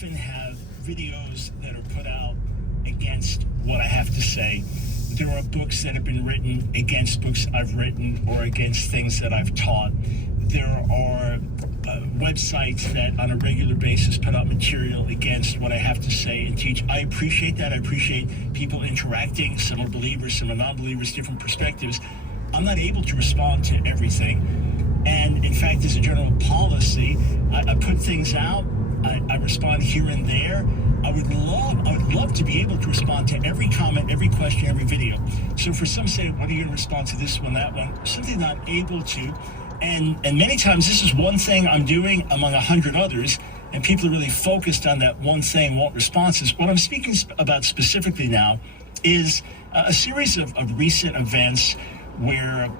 often have videos that are put out against what I have to say. There are books that have been written against books I've written or against things that I've taught. There are websites that on a regular basis put out material against what I have to say and teach. I appreciate that. I appreciate people interacting. Some are believers, some are non-believers, different perspectives. I'm not able to respond to everything. And in fact, as a general policy, I put things out. I respond here and there. I would love to be able to respond to every comment, every question, every video. So for some say, when are you going to respond to this one, that one? Simply not able to. And many times this is one thing I'm doing among 100 others, and people are really focused on that one thing, want responses. What I'm speaking about specifically now is a series of recent events where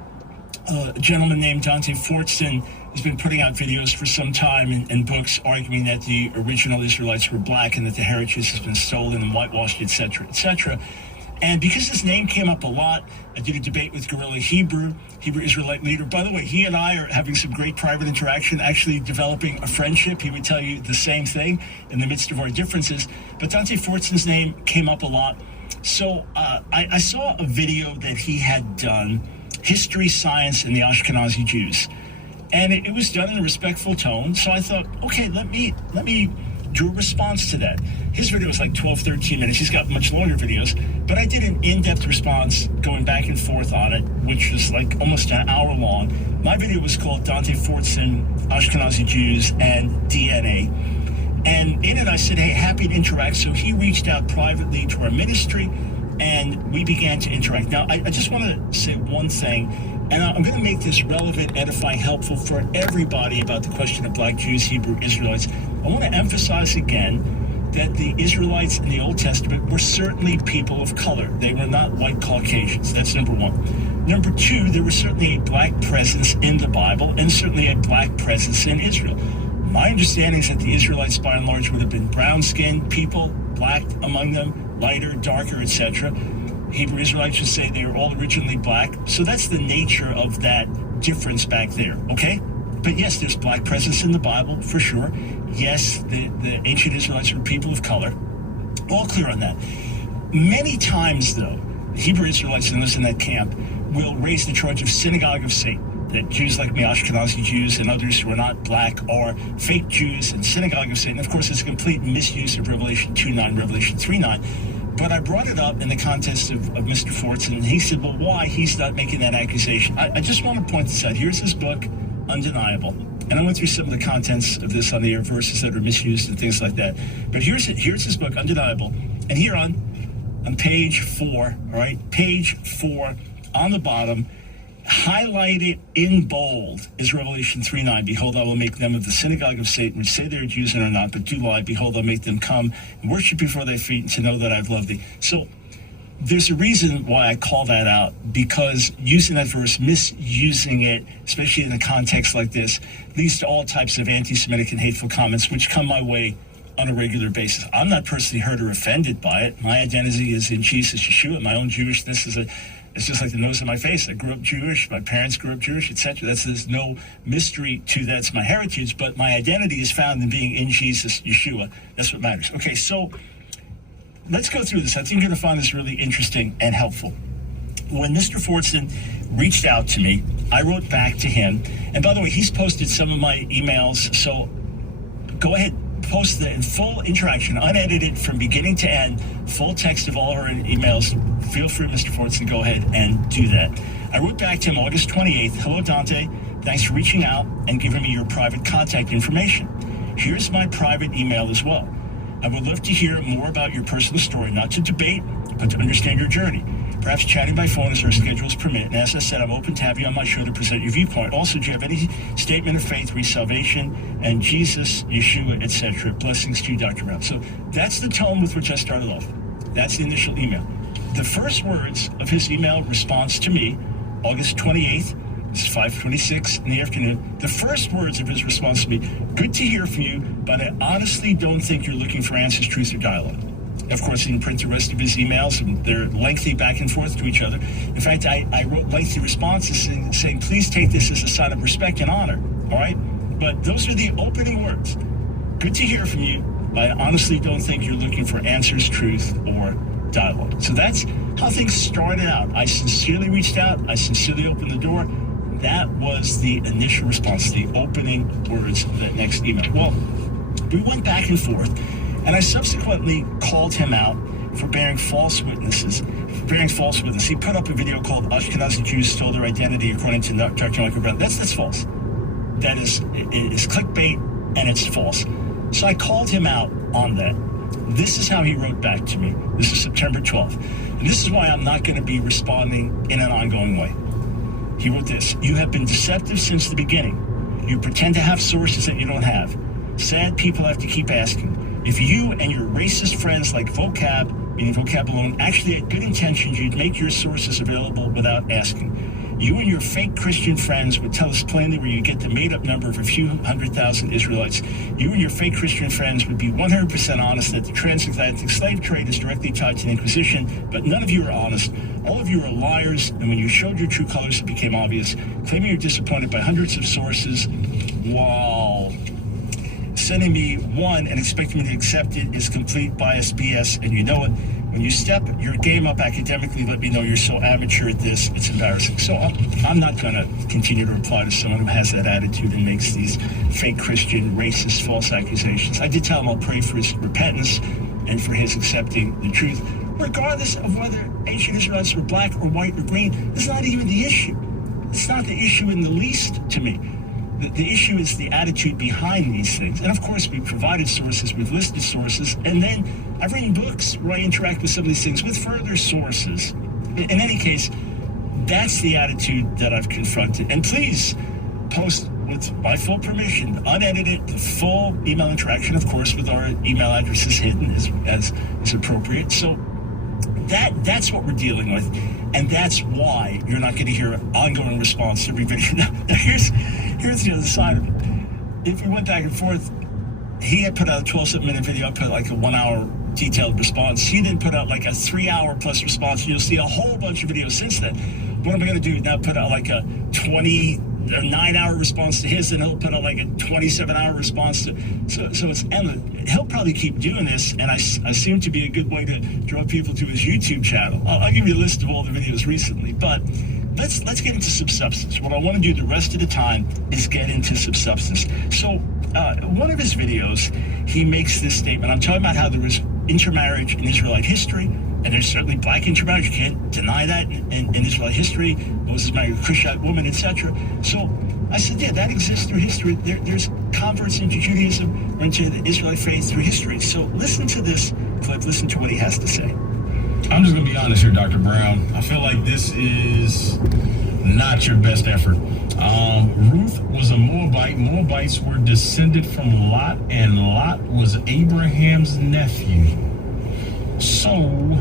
a gentleman named Dante Fortson has been putting out videos for some time and books arguing that the original Israelites were black and that the heritage has been stolen and whitewashed, etc., etc. And because his name came up a lot, I did a debate with Guerrilla Hebrew Israelite leader. By the way, he and I are having some great private interaction, actually developing a friendship. He would tell you the same thing in the midst of our differences. But Dante Fortson's name came up a lot. So I saw a video that he had done, History, Science, and the Ashkenazi Jews. And it was done in a respectful tone. So I thought, okay, let me do a response to that. His video was like 12, 13 minutes. He's got much longer videos. But I did an in-depth response going back and forth on it, which was like almost an hour long. My video was called Dante Fortson, Ashkenazi Jews, and DNA. And in it, I said, hey, happy to interact. So he reached out privately to our ministry, and we began to interact. Now, I just want to say one thing, and I'm going to make this relevant, edifying, helpful for everybody about the question of black Jews, Hebrew Israelites. I want to emphasize again that the Israelites in the Old Testament were certainly people of color. They were not white Caucasians. That's number one. Number two, there was certainly a black presence in the Bible and certainly a black presence in Israel. My understanding is that the Israelites, by and large, would have been brown-skinned people, black among them, lighter, darker, etc. Hebrew Israelites would say they were all originally black. So that's the nature of that difference back there, okay? But yes, there's black presence in the Bible, for sure. Yes, the ancient Israelites were people of color. All clear on that. Many times, though, Hebrew Israelites and those in that camp will raise the charge of synagogue of Satan, that Jews like me, Ashkenazi Jews, and others who are not black are fake Jews and synagogue of Satan. Of course, it's a complete misuse of Revelation 2:9, Revelation 3:9. But I brought it up in the context of Mr. Fortson, and he said, well, why he's not making that accusation? I just want to point this out. Here's his book, Undeniable. And I went through some of the contents of this on the air, verses that are misused and things like that. But here's his book, Undeniable. And here on page 4, all right, page 4, on the bottom, highlighted in bold is Revelation 3:9. Behold, I will make them of the synagogue of Satan, which say they are Jews and are not, but do lie. Behold, I'll make them come and worship before thy feet, and to know that I've loved thee. So there's a reason why I call that out, because using that verse, misusing it, especially in a context like this, leads to all types of anti-Semitic and hateful comments, which come my way on a regular basis. I'm not personally hurt or offended by it. My identity is in Jesus Yeshua. My own Jewishness it's just like the nose on my face. I grew up Jewish. My parents grew up Jewish, etc. There's no mystery to that. It's my heritage, but my identity is found in being in Jesus Yeshua. That's what matters. Okay, so let's go through this. I think you're going to find this really interesting and helpful. When Mr. Fortson reached out to me, I wrote back to him. And by the way, he's posted some of my emails, so go ahead, post the full interaction, unedited from beginning to end, full text of all our emails. Feel free, Mr. Fortson, go ahead and do that. I wrote back to him August 28th. Hello, Dante. Thanks for reaching out and giving me your private contact information. Here's my private email as well. I would love to hear more about your personal story, not to debate, but to understand your journey. Perhaps chatting by phone as our schedules permit. And as I said, I'm open to have you on my show to present your viewpoint. Also, do you have any statement of faith, salvation, and Jesus, Yeshua, etc.? Blessings to you, Dr. Brown. So that's the tone with which I started off. That's the initial email. The first words of his email response to me, August 28th, it's 5:26 in the afternoon. The first words of his response to me, good to hear from you, but I honestly don't think you're looking for answers, truth, or dialogue. Of course, he didn't print the rest of his emails, and they're lengthy back and forth to each other. In fact, I wrote lengthy responses saying, please take this as a sign of respect and honor, all right? But those are the opening words. good to hear from you, but I honestly don't think you're looking for answers, truth, or dialogue. So that's how things started out. I sincerely reached out. I sincerely opened the door. That was the initial response, the opening words of that next email. Well, we went back and forth, and I subsequently called him out for bearing false witness. He put up a video called Ashkenazi Jews Stole Their Identity According to Dr. Michael Brown. That's false. That is clickbait, and it's false. So I called him out on that. This is how he wrote back to me. This is September 12th. And this is why I'm not going to be responding in an ongoing way. He wrote this: "You have been deceptive since the beginning. You pretend to have sources that you don't have. Sad people have to keep asking. If you and your racist friends like Vocab, meaning Vocab alone, actually had good intentions, you'd make your sources available without asking. You and your fake Christian friends would tell us plainly where you get the made-up number of a few 100,000 Israelites. You and your fake Christian friends would be 100% honest that the transatlantic slave trade is directly tied to the Inquisition, but none of you are honest. All of you are liars, and when you showed your true colors, it became obvious. Claiming you're disappointed by hundreds of sources while sending me one and expecting me to accept it is complete bias BS, and you know it. When you step your game up academically, let me know you're so amateur at this, it's embarrassing." So I'm not going to continue to reply to someone who has that attitude and makes these fake Christian, racist, false accusations. I did tell him I'll pray for his repentance and for his accepting the truth, regardless of whether ancient Israelites were black or white or green. It's not even the issue. It's not the issue in the least to me. The issue is the attitude behind these things. And of course, we've provided sources, we've listed sources, and then I've written books where I interact with some of these things with further sources. In any case, that's the attitude that I've confronted. And please post with my full permission, unedited, the full email interaction, of course, with our email addresses hidden as is appropriate. So that's what we're dealing with, and that's why you're not going to hear an ongoing response to every video. Now here's the other side of it. If we went back and forth, he had put out a 12-minute video. I put like a 1-hour detailed response. He then put out like a 3-hour plus response. You'll see a whole bunch of videos since then. What am I going to do now? Put out like a 9-hour response to his, and he'll put out like a 27-hour response to. So it's endless. He'll probably keep doing this, and I seem to be a good way to draw people to his YouTube channel. I'll give you a list of all the videos recently, but let's get into some substance. What I want to do the rest of the time is get into some substance. So one of his videos, he makes this statement. I'm talking about how there was intermarriage in Israelite history, and there's certainly black intermarriage. You can't deny that in Israelite history. Moses married a Cushite woman, etc. So I said, yeah, that exists through history. There's converts into Judaism or into the Israelite faith through history. So listen to this clip. Listen to what he has to say. I'm just going to be honest here, Dr. Brown. I feel like this is not your best effort. Ruth was a Moabite. Moabites were descended from Lot, and Lot was Abraham's nephew. So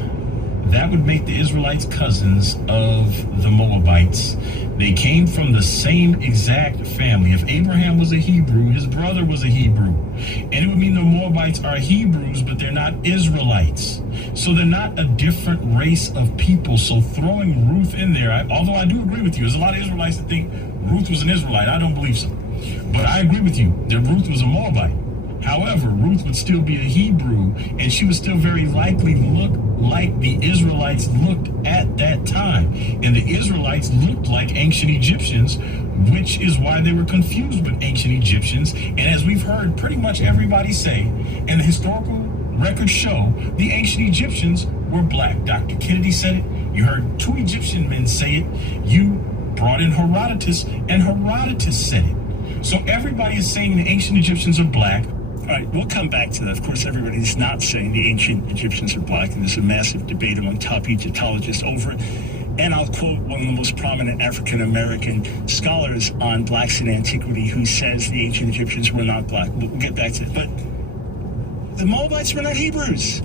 that would make the Israelites cousins of the Moabites. They came from the same exact family. If Abraham was a Hebrew, his brother was a Hebrew. And it would mean the Moabites are Hebrews, but they're not Israelites. So they're not a different race of people. So throwing Ruth in there, although I do agree with you, there's a lot of Israelites that think Ruth was an Israelite. I don't believe so. But I agree with you that Ruth was a Moabite. However, Ruth would still be a Hebrew, and she would still very likely look like the Israelites looked at that time. And the Israelites looked like ancient Egyptians, which is why they were confused with ancient Egyptians. And as we've heard pretty much everybody say, and the historical records show, the ancient Egyptians were black. Dr. Kennedy said it. You heard 2 Egyptian men say it. You brought in Herodotus, and Herodotus said it. So everybody is saying the ancient Egyptians are black. All right, we'll come back to that. Of course, everybody's not saying the ancient Egyptians are black, and there's a massive debate among top Egyptologists over it. And I'll quote one of the most prominent African-American scholars on blacks in antiquity who says the ancient Egyptians were not black. We'll get back to it. But the Moabites were not Hebrews.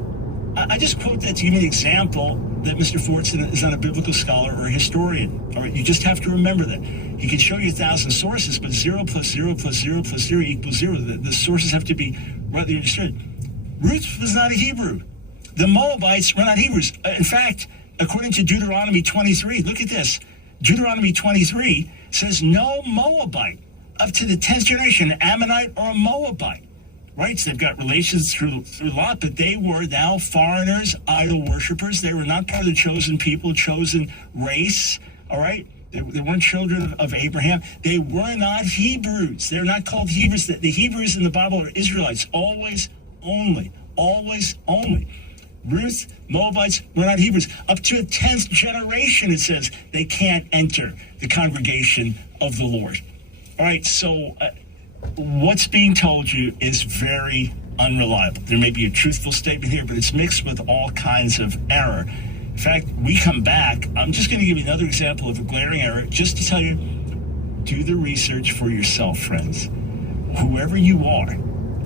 I just quote that to give you an example that Mr. Fortson is not a biblical scholar or a historian. All right, you just have to remember that. He can show you 1,000 sources, but 0 plus 0 plus 0 plus 0 equals 0. The sources have to be rightly understood. Ruth was not a Hebrew. The Moabites were not Hebrews. In fact, according to Deuteronomy 23, look at this. Deuteronomy 23 says no Moabite up to the 10th generation, an Ammonite or a Moabite, right? So they've got relations through Lot, but they were now foreigners, idol worshipers. They were not part of the chosen people, chosen race, all right? They weren't children of Abraham. They were not Hebrews. They're not called Hebrews. The Hebrews in the Bible are Israelites, always, only. Ruth, Moabites, were not Hebrews. Up to a 10th generation, it says, they can't enter the congregation of the Lord. All right, so what's being told you is very unreliable. There may be a truthful statement here, but it's mixed with all kinds of error. In fact, we come back. I'm just going to give you another example of a glaring error, just to tell you, do the research for yourself, friends. Whoever you are,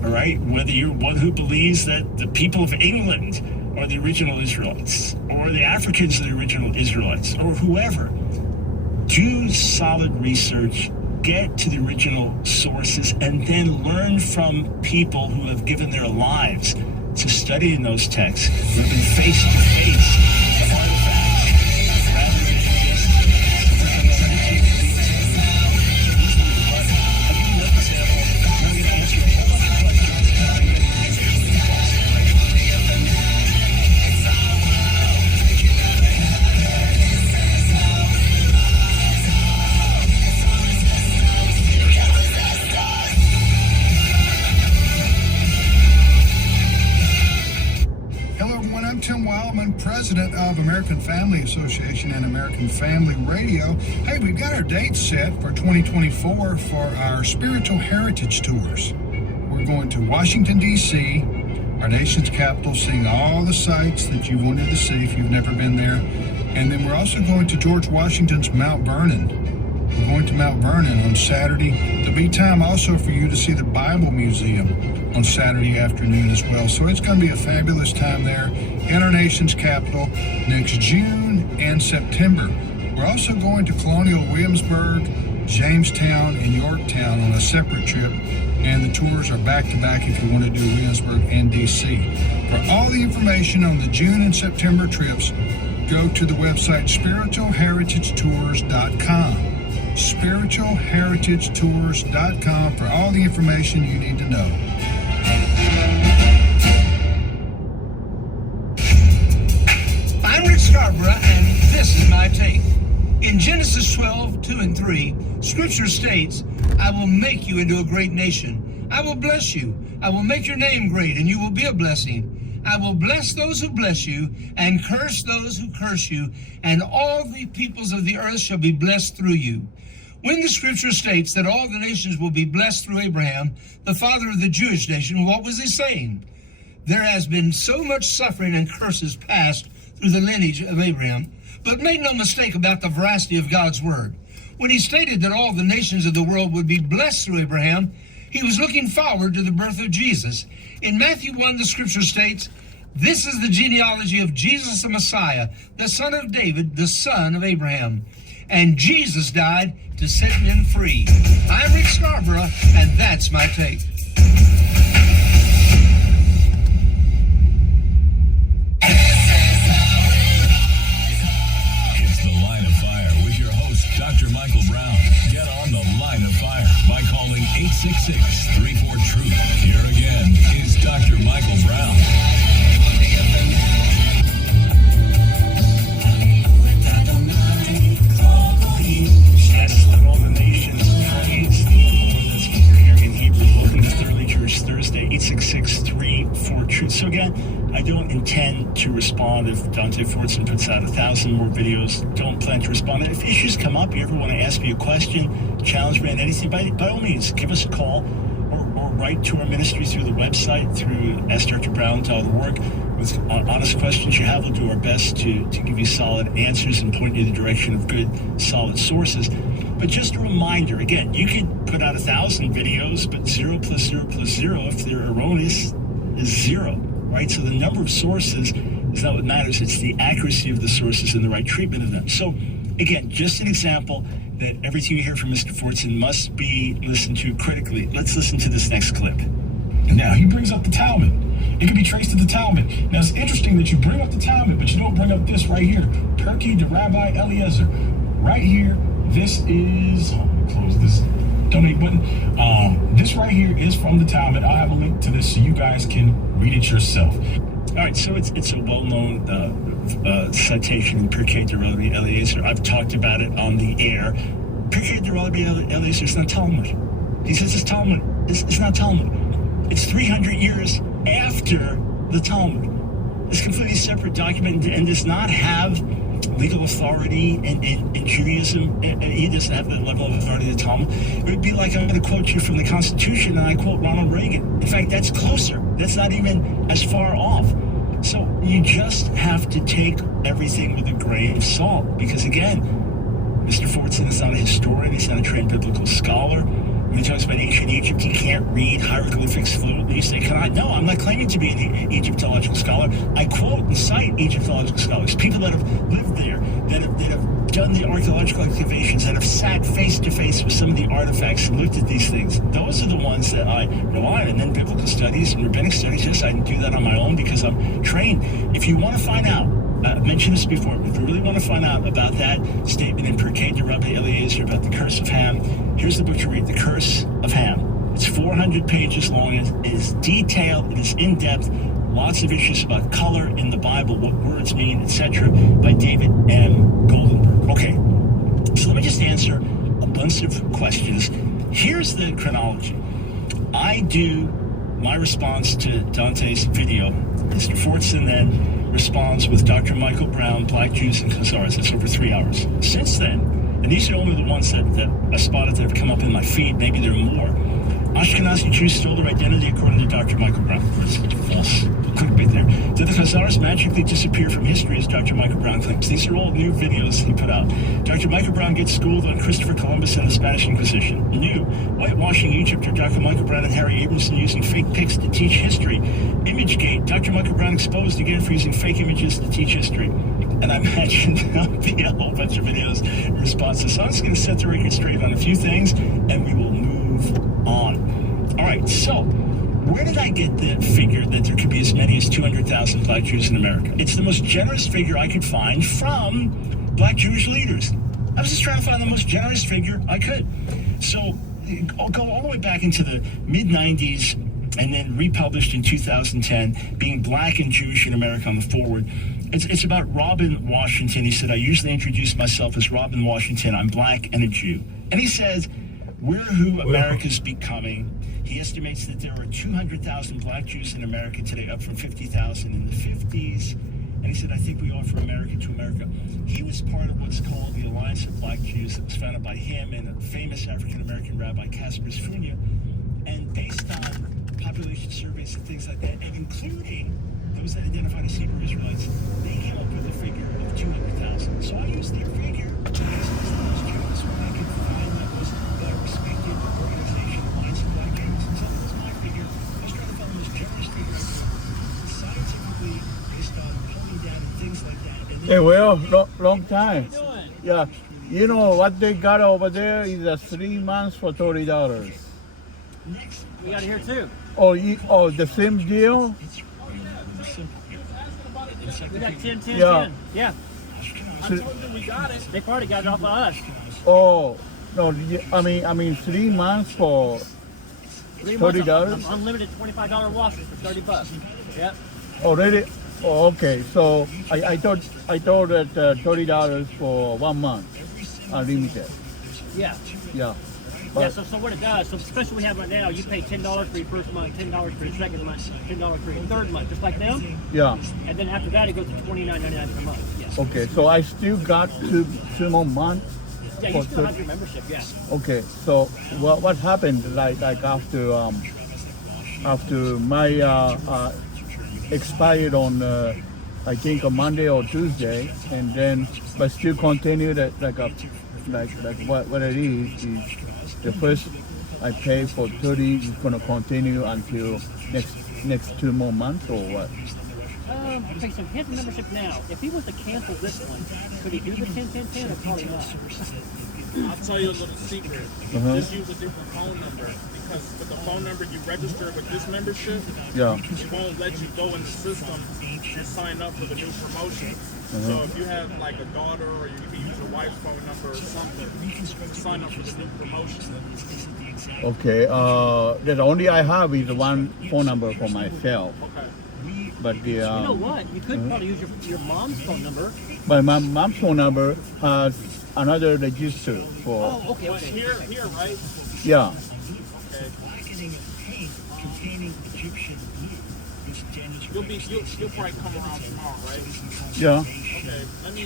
all right, whether you're one who believes that the people of England are the original Israelites, or the Africans are the original Israelites, or whoever, do solid research, get to the original sources, and then learn from people who have given their lives to studying those texts, who have been face to face with artifacts, rather than just President of American Family Association and American Family Radio. Hey, we've got our dates set for 2024 for our Spiritual Heritage Tours. We're going to Washington, D.C., our nation's capital, seeing all the sites that you wanted to see if you've never been there. And then we're also going to George Washington's Mount Vernon. We're going to Mount Vernon on Saturday. There'll be time also for you to see the Bible Museum on Saturday afternoon as well. So it's going to be a fabulous time there in our nation's capital next June and September. We're also going to Colonial Williamsburg, Jamestown, and Yorktown on a separate trip. And the tours are back-to-back if you want to do Williamsburg and D.C. For all the information on the June and September trips, go to the website spiritualheritagetours.com. spiritualheritagetours.com for all the information you need to know. I'm Rick Scarborough, and this is my take. In Genesis 12:2-3, Scripture states, I will make you into a great nation. I will bless you. I will make your name great, and you will be a blessing. I will bless those who bless you, and curse those who curse you, and all the peoples of the earth shall be blessed through you. When the Scripture states that all the nations will be blessed through Abraham, the father of the Jewish nation, what was he saying? There has been so much suffering and curses passed through the lineage of Abraham, but make no mistake about the veracity of God's word. When he stated that all the nations of the world would be blessed through Abraham, he was looking forward to the birth of Jesus. In Matthew 1, the Scripture states, this is the genealogy of Jesus the Messiah, the son of David, the son of Abraham. And Jesus died to set men free. I'm Rick Scarborough, and that's my take. It's the Line of Fire with your host, Dr. Michael Brown. Get on the Line of Fire by calling 866-34-TRUTH. Here again is Dr. Michael Brown. Yes, let all the nations praise the Lord. That's what we're hearing in Hebrew. Welcome to Thoroughly Jewish Thursday, 866-34-TRUTH. So again, I don't intend to respond if Dante Fortson puts out 1,000 more videos. Don't plan to respond. If issues come up, you ever want to ask me a question, challenge me on anything, by all means, give us a call or write to our ministry through the website, through askdrbrown.org. With honest questions you have, we'll do our best to give you solid answers and point you in the direction of good, solid sources. But just a reminder, again, you could put out 1,000 videos, but 0 plus 0 plus 0, if they're erroneous, is 0, right? So the number of sources is not what matters. It's the accuracy of the sources and the right treatment of them. So, again, just an example that everything you hear from Mr. Fortson must be listened to critically. Let's listen to this next clip. Now, he brings up the Talmud. It can be traced to the Talmud. Now, it's interesting that you bring up the Talmud, but you don't bring up this right here. Perky de Rabbi Eliezer. Right here, this is, close this. donate button. This right here is from the Talmud. I'll have a link to this so you guys can read it yourself. All right, so it's a well-known citation in Pirkei de Rabbi Eliezer. I've talked about it on the air. Pirkei de Rabbi Eliezer is not Talmud. He says it's Talmud. It's not Talmud. It's 300 years after the Talmud. It's a completely separate document and does not have legal authority in Judaism. He doesn't have the level of authority of the Talmud. It would be like I'm going to quote you from the Constitution and I quote Ronald Reagan. In fact, that's closer. That's not even as far off. So you just have to take everything with a grain of salt because, again, Mr. Fortson is not a historian. He's not a trained biblical scholar. When he talks about ancient Egypt, he can't read hieroglyphics fluently. You say, no, I'm not claiming to be an Egyptological scholar. I quote and cite Egyptological scholars, people that have lived there, that have done the archaeological excavations, that have sat face to face with some of the artifacts and looked at these things. Those are the ones that I rely on. And then biblical studies and rabbinic studies, yes, I can do that on my own because I'm trained. If you want to find out, I mentioned this before, if you really want to find out about that statement in Pirkei de Rabbi Eliezer about the curse of Ham, here's the book to read, The Curse of Ham. It's 400 pages long. It is detailed. It is in-depth. Lots of issues about color in the Bible, what words mean, etc. by David M. Goldenberg. Okay, so let me just answer a bunch of questions. Here's the chronology. I do my response to Dante's video. Mr. Fortson then responds with Dr. Michael Brown, Black Jews and Khazars. That's over 3 hours. Since then, and these are only the ones that I spotted that have come up in my feed, maybe there are more, Ashkenazi Jews stole their identity according to Dr. Michael Brown. Of course, it's false. Clickbait there. Did the Khazars magically disappear from history as Dr. Michael Brown claims? These are all new videos he put out. Dr. Michael Brown gets schooled on Christopher Columbus and the Spanish Inquisition. New. Whitewashing Egypt or Dr. Michael Brown and Harry Abramson using fake pics to teach history. Imagegate. Dr. Michael Brown exposed again for using fake images to teach history. And I imagine there'll be a whole bunch of videos in response to this. So I'm just going to set the record straight on a few things and we will move on. All right, so where did I get the figure that there could be as many as 200,000 Black Jews in America? It's the most generous figure I could find from Black Jewish leaders. I was just trying to find the most generous figure I could. So I'll go all the way back into the mid-90s and then republished in 2010, Being Black and Jewish in America on the forward. It's about Robin Washington. He said, I usually introduce myself as Robin Washington. I'm Black and a Jew. And he says, we're who America's becoming. He estimates that there are 200,000 Black Jews in America today, up from 50,000 in the 50s. And he said, I think we offer America to America. He was part of what's called the Alliance of Black Jews that was founded by him and a famous African-American rabbi, Caspar Sfunia. And based on population surveys and things like that, and including those that identified as Hebrew Israelites, they came up with a figure of 200,000. So I used their figure as the most generous one I could find that was the respected organization, Alliance of Black Jews. So that was my figure. I was trying to find the most generous figure I could, scientifically based on pulling down and things like that. And then Hey, well, long time. Yeah, you know what they got over there is a 3 months for $30. next, We got it here too. Oh, the same deal? We got 10, 10, Yeah. 10. Yeah. I told them we got it. They probably got it off of us. Oh, no, I mean 3 months for 3 months, $30? unlimited $25 washes for $30. Yep. already. Oh, okay. So I thought that $30 for 1 month, unlimited. Yeah. Yeah. Yeah, But, so what it does, so especially we have right now, you pay $10 for your first month, $10 for your second month, $10 for your third month, just like them. yeah. And then after that, it goes to $29.99 per month. Yes. Okay. So I still got two more months. Yeah, you still have your membership. Yeah. Okay. So what happened? Like after my expired on I think a Monday or Tuesday, and then but still continued at like what it is the first I pay for 30 is gonna continue until next 2 more months or what? Okay, so his membership now, if he was to cancel this one, could he do the 10, 10, 10 or probably not? I'll tell you a little secret. Just use a different phone number because with the phone number you register with this membership, Yeah. it won't let you go in the system and sign up for the new promotion. So if you have like a daughter or you can use your wife's phone number or something, sign up for the new promotion. Okay. The only I have is one phone number for myself. Okay. But the You know what? You could probably use your mom's phone number. but my mom's phone number has another register for. Oh, okay, Well, okay. here, right? Yeah. Okay. Blackening of paint containing Egyptian blue, which damages You'll probably come around tomorrow, right? Yeah. Okay. Let me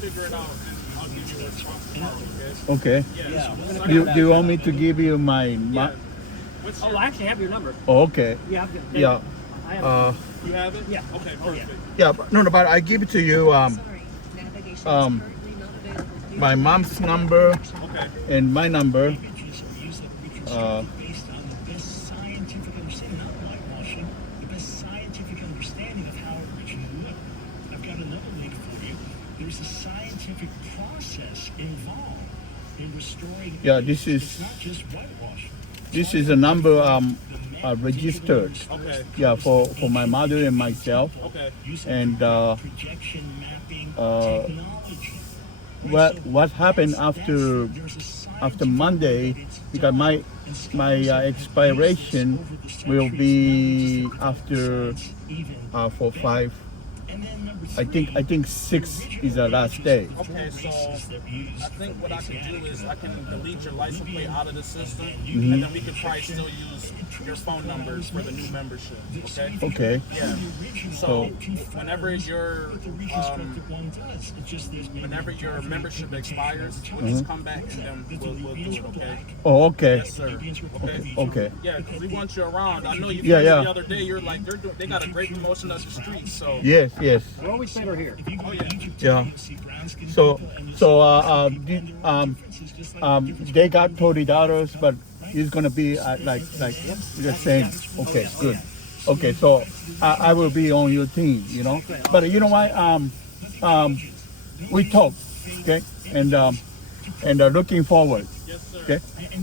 figure it out and I'll give you a response tomorrow. Okay. Okay. Yeah, we're gonna Do you want me to give you my? Yeah. What's Oh, your, I actually have your number. Oh, okay. Yeah, I've got Yeah. I have you have it? Yeah. Okay, Oh, yeah. perfect. Yeah. No, but I give it to you. My mom's number Okay. and my number. images are used like reconstruction based on the best scientific understanding, not whitewashing, the best scientific understanding of how it originally looked. I've got another link for you. There's a scientific process involved in restoring. Yeah. This It's is not just whitewash. a number registered. Okay. Yeah, for my mother and myself. Okay. And Projection mapping technology. what happened after Monday? Because my expiration will be after for 5. I think 6 is the last day. Okay, so I think what I can do is I can delete your license plate out of the system, Mm-hmm. and then we can probably still use your phone numbers for the new membership. Okay. Okay. Yeah. So whenever your membership expires, we'll just come back and then we'll do it. Okay. Oh, okay. Yes, sir. Okay. Okay. Yeah, because we want you around. I know you Yeah, came yeah. the other day. You're like they got a great promotion of the streets. So Yes. Yes. We're always better here. oh yeah. Yeah. So they got $30, but it's gonna be like the same. Okay, good. Okay, so I will be on your team, you know. But you know what? We talk, okay, and looking forward. Yes, sir. Okay.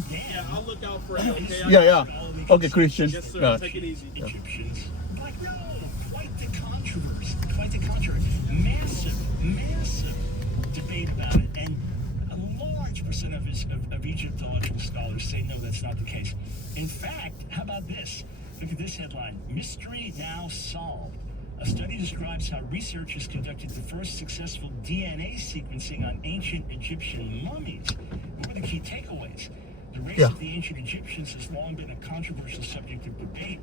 Yeah, I'll look out for you. Okay. Yeah. Okay, Christian. Yes, sir. Yeah. Take it easy. Egyptians. Like, no, quite the controversy. Quite the controversy. Massive debate about it. And a large percent of Egyptological scholars say no, that's not the case. In fact, how about this? Look at this headline. Mystery now solved. A study describes how researchers conducted the first successful DNA sequencing on ancient Egyptian mummies. What were the key takeaways? The race of the ancient Egyptians has long been a controversial subject of debate.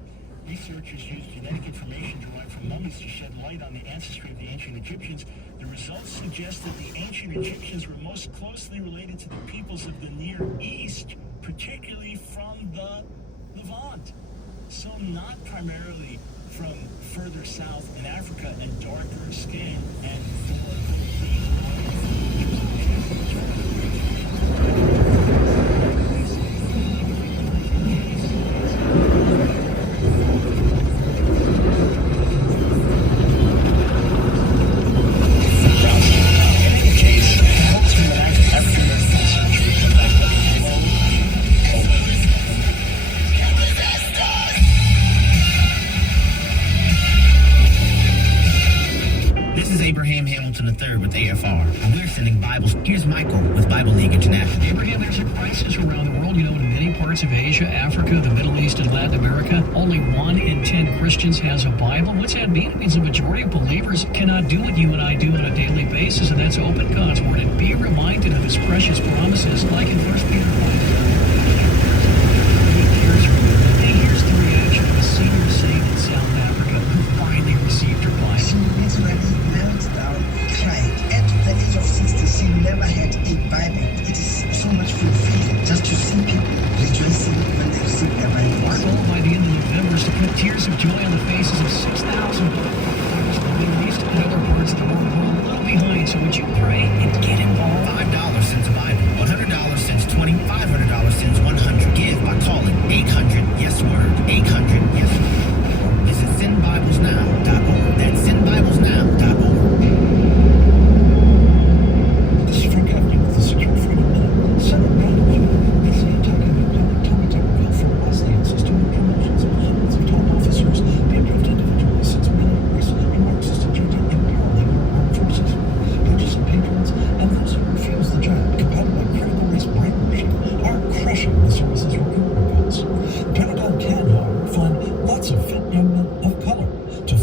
Researchers used genetic information derived from mummies to shed light on the ancestry of the ancient Egyptians. The results suggest that the ancient Egyptians were most closely related to the peoples of the Near East, particularly from the Levant. So not primarily from further south in Africa and darker skin and This is Abraham Hamilton III with AFR, and we're sending Bibles. Here's Michael with Bible League International. Abraham, there's a crisis around the world. You know, in many parts of Asia, Africa, the Middle East, and Latin America, only 1 in 10 Christians has a Bible. What's that mean? It means the majority of believers cannot do what you and I do on a daily basis, and that's open God's Word and be reminded of His precious promises, like in 1 Peter 1. Hey, here's the reaction of a senior saint in South Africa who finally received her Bible. She literally knelt down, cried. At the age of 60, she never had a Bible. It is so much fulfilling just to see people rejoicing when they receive their Bible. Our goal by the end of November is to put tears of joy on the faces of 6,000 believers in the Middle East and other parts of the world who are a little behind. So would you pray and get involved? $5 cents a Bible, $100 cents 20, $500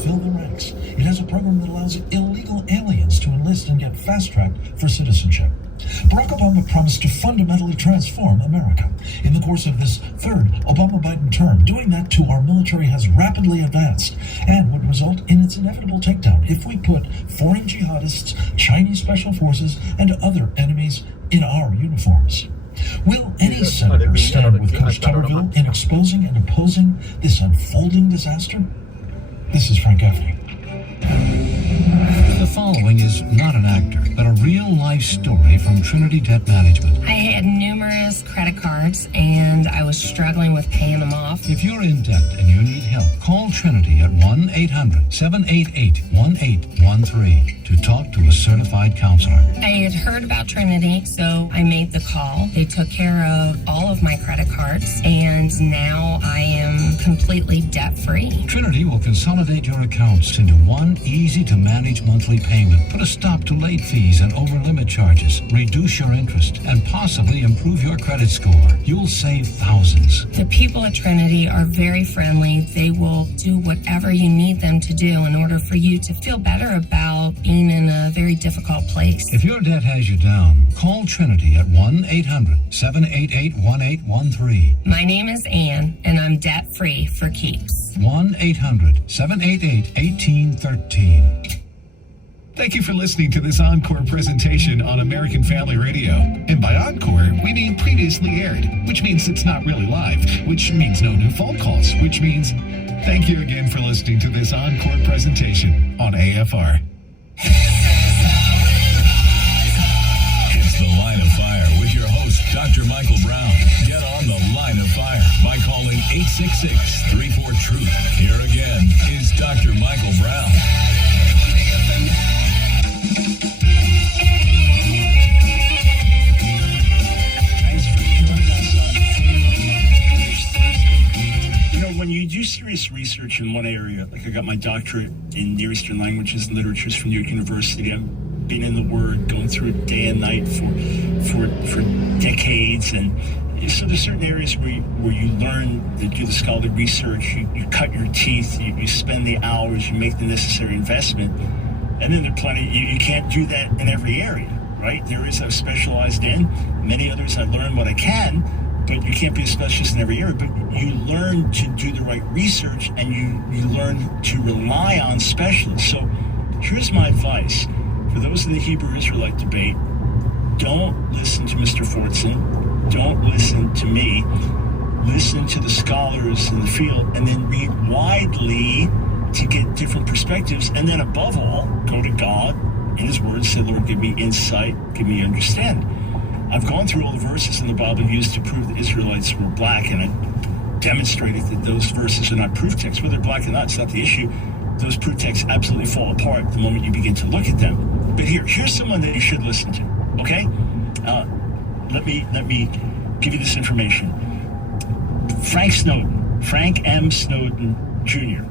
fill the ranks. It has a program that allows illegal aliens to enlist and get fast-tracked for citizenship. Barack Obama promised to fundamentally transform America. In the course of this third Obama-Biden term, doing that to our military has rapidly advanced and would result in its inevitable takedown if we put foreign jihadists, Chinese special forces, and other enemies in our uniforms. Will any senator stand with Coach Tuberville in exposing and opposing this unfolding disaster? This is Frank Gaffney. The following is not an actor, but a real-life story from Trinity Debt Management. I had numerous credit cards, and I was struggling with paying them off. If you're in debt and you need help, call Trinity at 1-800-788-1813 to talk to a certified counselor. I had heard about Trinity, so I made the call. They took care of all of my credit cards, and now I am completely debt-free. Trinity will consolidate your accounts into one easy-to-manage monthly payment, put a stop to late fees and over-limit charges, reduce your interest, and possibly improve your credit score. You'll save thousands. The people at Trinity are very friendly. They will do whatever you need them to do in order for you to feel better about being in a very difficult place. If your debt has you down, call Trinity at 1-800-788-1813. My name is Ann, and I'm debt-free for keeps. 1-800-788-1813. Thank you for listening to this encore presentation on American Family Radio. And by encore, we mean previously aired, which means it's not really live, which means no new phone calls, which means thank you again for listening to this encore presentation on AFR. It's The Line of Fire with your host, Dr. Michael Brown. Get on The Line of Fire by calling 866-34-TRUTH. Here again is Dr. Michael Brown. When you do serious research in one area, like I got my doctorate in Near Eastern languages and literatures from New York University, I've been in the Word, going through it day and night for decades, and so there's certain areas where you learn to do the scholarly research, you cut your teeth, you spend the hours, you make the necessary investment, and then there are plenty, you can't do that in every area, right? There areas I've specialized in, many others I learn what I can, but you can't be a specialist in every area. But you learn to do the right research, and you learn to rely on specialists. So here's my advice. For those in the Hebrew-Israelite debate, don't listen to Mr. Fortson. Don't listen to me. Listen to the scholars in the field, and then read widely to get different perspectives. And then above all, go to God in His Word. Say, Lord, give me insight, give me understanding. I've gone through all the verses in the Bible used to prove the Israelites were black, and I demonstrated that those verses are not proof texts. Whether they're black or not, it's not the issue. Those proof texts absolutely fall apart the moment you begin to look at them. But here's someone that you should listen to, okay? Let me give you this information. Frank Snowden, Frank M. Snowden Jr.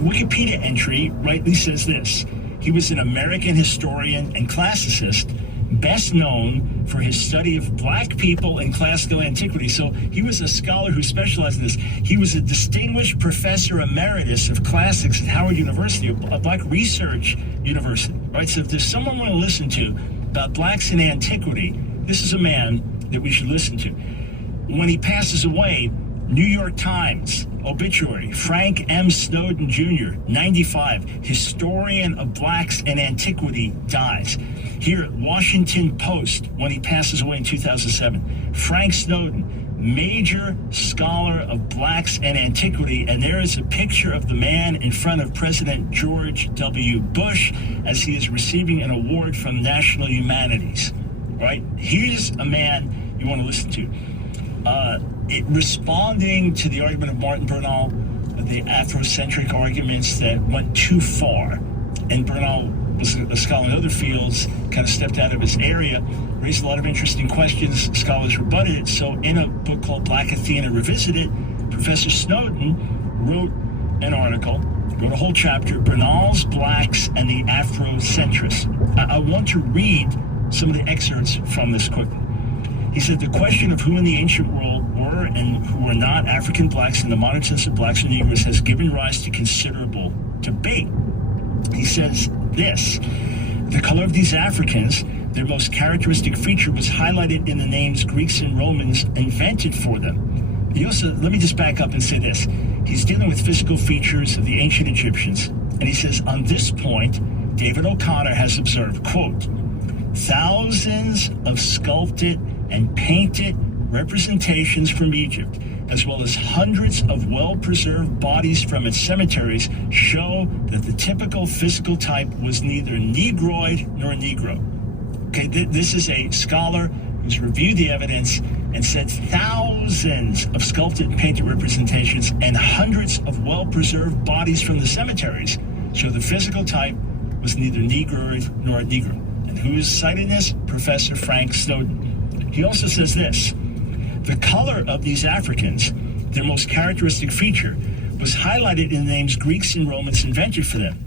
Wikipedia entry rightly says this. He was an American historian and classicist, best known for his study of black people in classical antiquity. So he was a scholar who specialized in this. He was a distinguished professor emeritus of classics at Howard University, a black research university, right? So if there's someone we want to listen to about blacks in antiquity, this is a man that we should listen to. When he passes away, New York Times obituary, Frank M. Snowden Jr., 95, historian of blacks and antiquity, dies. Here at Washington Post, when he passes away in 2007, Frank Snowden, major scholar of blacks and antiquity, and there is a picture of the man in front of President George W. Bush as he is receiving an award from National Humanities, right? Here's a man you want to listen to. Responding to the argument of Martin Bernal, the Afrocentric arguments that went too far, and Bernal was a scholar in other fields, kind of stepped out of his area, raised a lot of interesting questions, scholars rebutted it. So in a book called Black Athena Revisited, Professor Snowden wrote an article, wrote a whole chapter, Bernal's Blacks and the Afrocentrists. I want to read some of the excerpts from this quickly. He said, the question of who in the ancient world were and who were not African blacks in the modern sense of blacks and Negroes has given rise to considerable debate. He says this: the color of these Africans, their most characteristic feature, was highlighted in the names Greeks and Romans invented for them. He also, let me just back up and say this. He's dealing with physical features of the ancient Egyptians. And he says, on this point, David O'Connor has observed, quote, thousands of sculpted and painted representations from Egypt, as well as hundreds of well-preserved bodies from its cemeteries, show that the typical physical type was neither Negroid nor Negro. Okay, this is a scholar who's reviewed the evidence and said thousands of sculpted and painted representations and hundreds of well-preserved bodies from the cemeteries show the physical type was neither Negroid nor Negro. And who's citing this? Professor Frank Snowden. He also says this: the color of these Africans, their most characteristic feature, was highlighted in the names Greeks and Romans invented for them.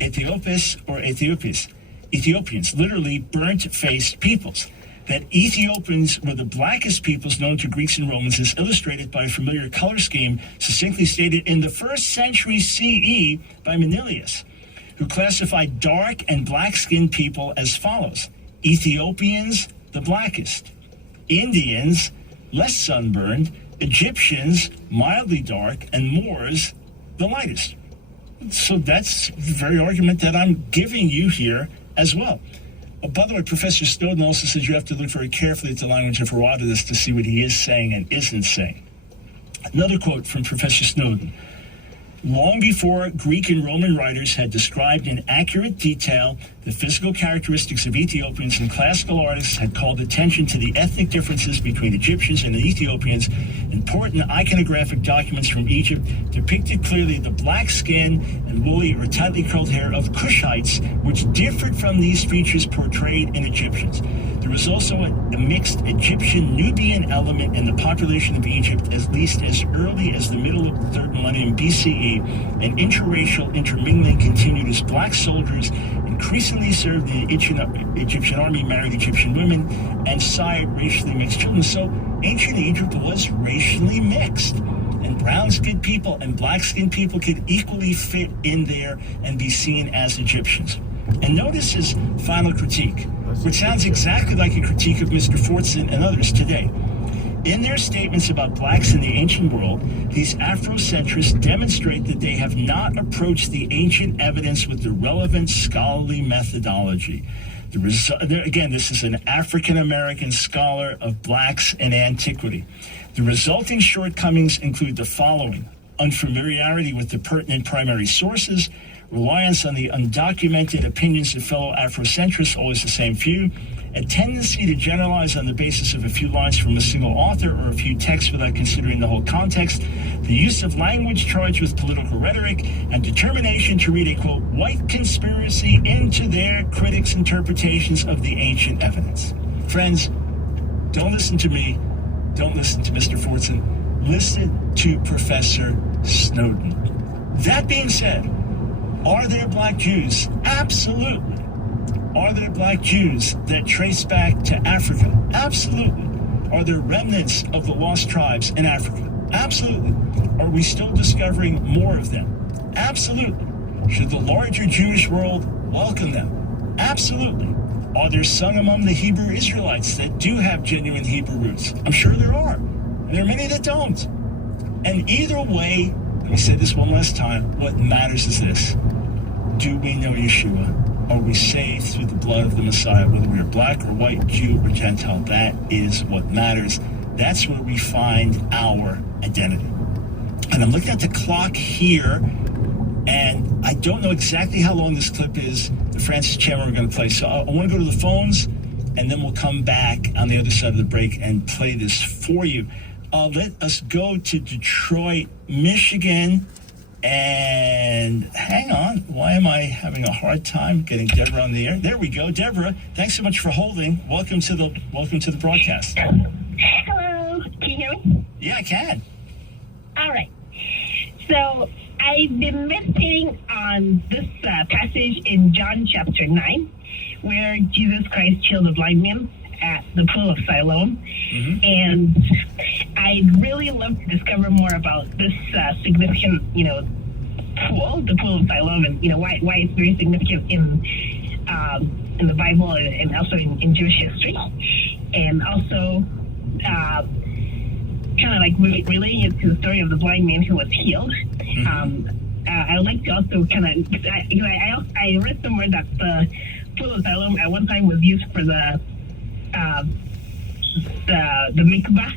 Ethiopis or Ethiopians, literally burnt-faced peoples. That Ethiopians were the blackest peoples known to Greeks and Romans is illustrated by a familiar color scheme succinctly stated in the 1st century CE by Manilius, who classified dark and black-skinned people as follows: Ethiopians, the blackest; Indians, less sunburned; Egyptians, mildly dark; and Moors, the lightest. So that's the very argument that I'm giving you here as well. Oh, by the way, Professor Snowden also says you have to look very carefully at the language of Herodotus to see what he is saying and isn't saying. Another quote from Professor Snowden: long before Greek and Roman writers had described in accurate detail the physical characteristics of Ethiopians, and classical artists had called attention to the ethnic differences between Egyptians and Ethiopians, important iconographic documents from Egypt depicted clearly the black skin and woolly or tightly curled hair of Cushites, which differed from these features portrayed in Egyptians. There was also a mixed Egyptian-Nubian element in the population of Egypt, at least as early as the middle of the 3rd millennium BCE, and interracial intermingling continued as black soldiers increasingly served the Egyptian army, married Egyptian women, and sired racially mixed children. So ancient Egypt was racially mixed, and brown-skinned people and black-skinned people could equally fit in there and be seen as Egyptians. And notice his final critique, which sounds exactly like a critique of Mr. Fortson and others today. In their statements about blacks in the ancient world, these Afrocentrists demonstrate that they have not approached the ancient evidence with the relevant scholarly methodology. Again, this is an African-American scholar of blacks in antiquity. The resulting shortcomings include the following: unfamiliarity with the pertinent primary sources, reliance on the undocumented opinions of fellow Afrocentrists, always the same few, a tendency to generalize on the basis of a few lines from a single author or a few texts without considering the whole context, the use of language charged with political rhetoric, and determination to read a, quote, white conspiracy into their critics' interpretations of the ancient evidence. Friends, don't listen to me. Don't listen to Mr. Fortson. Listen to Professor Snowden. That being said, are there black Jews? Absolutely. Are there black Jews that trace back to Africa? Absolutely. Are there remnants of the lost tribes in Africa? Absolutely. Are we still discovering more of them? Absolutely. Should the larger Jewish world welcome them? Absolutely. Are there some among the Hebrew Israelites that do have genuine Hebrew roots? I'm sure there are. And there are many that don't. And either way, let me say this one last time, what matters is this: do we know Yeshua? Are we saved through the blood of the Messiah? Whether we are black or white, Jew or Gentile, that is what matters. That's where we find our identity. And I'm looking at the clock here, and I don't know exactly how long this clip is that Francis Chandler are going to play. So I want to go to the phones, and then we'll come back on the other side of the break and play this for you. Let us go to Detroit, Michigan. And hang on, why am I having a hard time getting Deborah on the air? There we go, Deborah. Thanks so much for holding. Welcome to the broadcast. Hello, can you hear me? Yeah, I can. All right. So I've been meditating on this passage in John chapter 9, where Jesus Christ healed the blind man at the pool of Siloam. Mm-hmm. And I'd really love to discover more about this significant, the pool of Siloam, and why it's very significant in the Bible and also in Jewish history, and also kind of like relating it to the story of the blind man who was healed. I would like to also kind of, I read somewhere that the pool of Siloam at one time was used for the mikvah.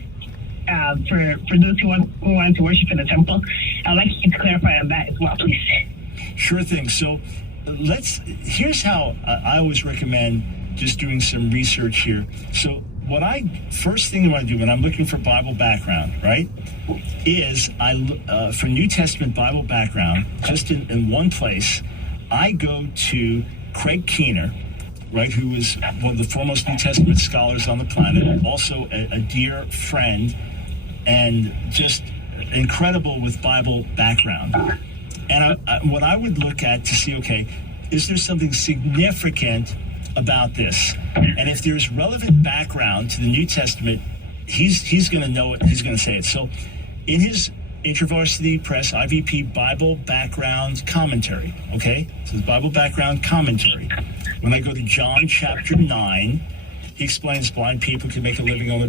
For those who wanted to worship in the temple. I'd like you to clarify on that as well, please. Sure thing. So here's how I always recommend just doing some research here. So first thing I want to do when I'm looking for Bible background, right, is for New Testament Bible background, just in one place, I go to Craig Keener, right, who is one of the foremost New Testament scholars on the planet, also a dear friend, and just incredible with Bible background. And what I would look at to see, okay, is there something significant about this? And if there's relevant background to the New Testament, he's going to know it, he's going to say it. So in his InterVarsity Press IVP Bible Background Commentary, okay, so the Bible Background Commentary, when I go to John chapter 9, he explains blind people can make a living on the